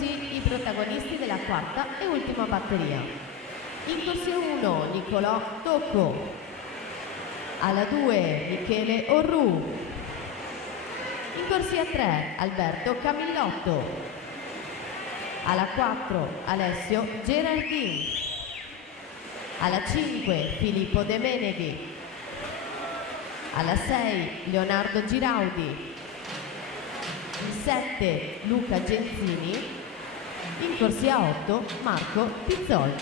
così i protagonisti della quarta e ultima batteria. In corsia 1 Nicolò Tocco, alla 2 Michele Orru, in corsia 3 Alberto Camillotto, alla 4 Alessio Gerardini, alla 5 Filippo De Meneghi, alla 6 Leonardo Giraudi, in 7 Luca Genzini, in corsia 8 Marco Pizzol.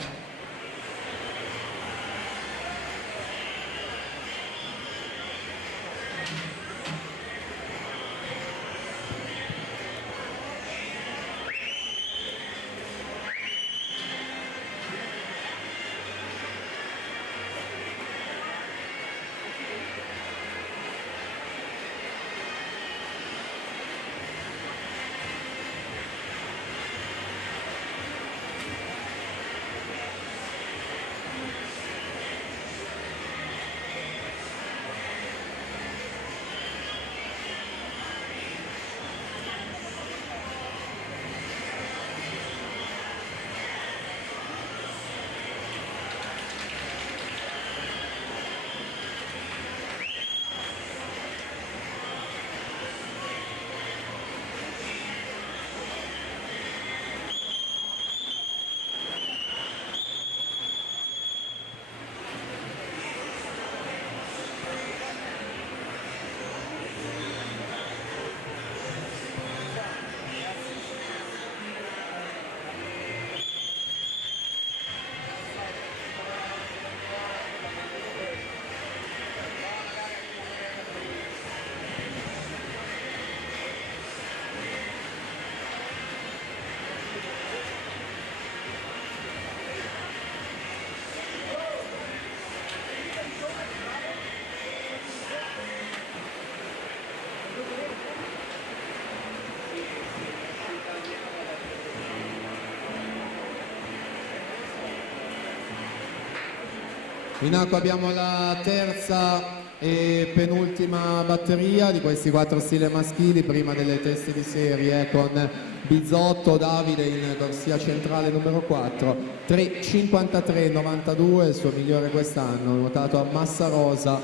In acqua abbiamo la terza e penultima batteria di questi 4 stile maschili prima delle teste di serie con Bizzotto Davide in corsia centrale numero 4, 3.53.92, il suo migliore quest'anno, nuotato a Massa Rosa,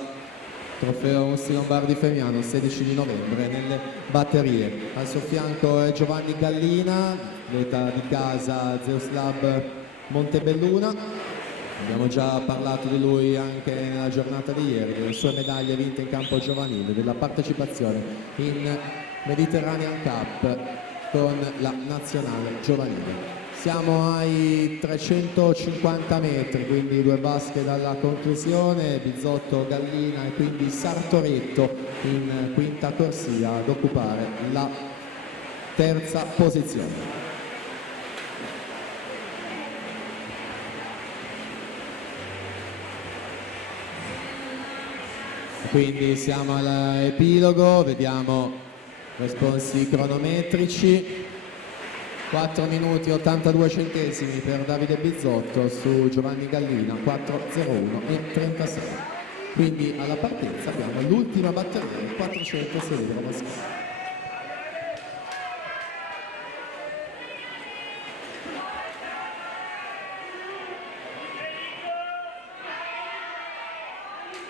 trofeo Mussi Lombardi Femiano, 16 di novembre nelle batterie. Al suo fianco è Giovanni Gallina, atleta di casa Zeus Lab Montebelluna. Abbiamo già parlato di lui anche nella giornata di ieri, delle sue medaglie vinte in campo giovanile, della partecipazione in Mediterranean Cup con la nazionale giovanile. Siamo ai 350 metri, quindi 2 vasche dalla conclusione, Bizzotto, Gallina e quindi Sartoretto in quinta corsia ad occupare la terza posizione. Quindi siamo all'epilogo, vediamo responsi cronometrici, 4 minuti 82 centesimi per Davide Bizzotto su Giovanni Gallina, 4.01 e 36. Quindi alla partenza abbiamo l'ultima batteria, il 400 cilindro maschile.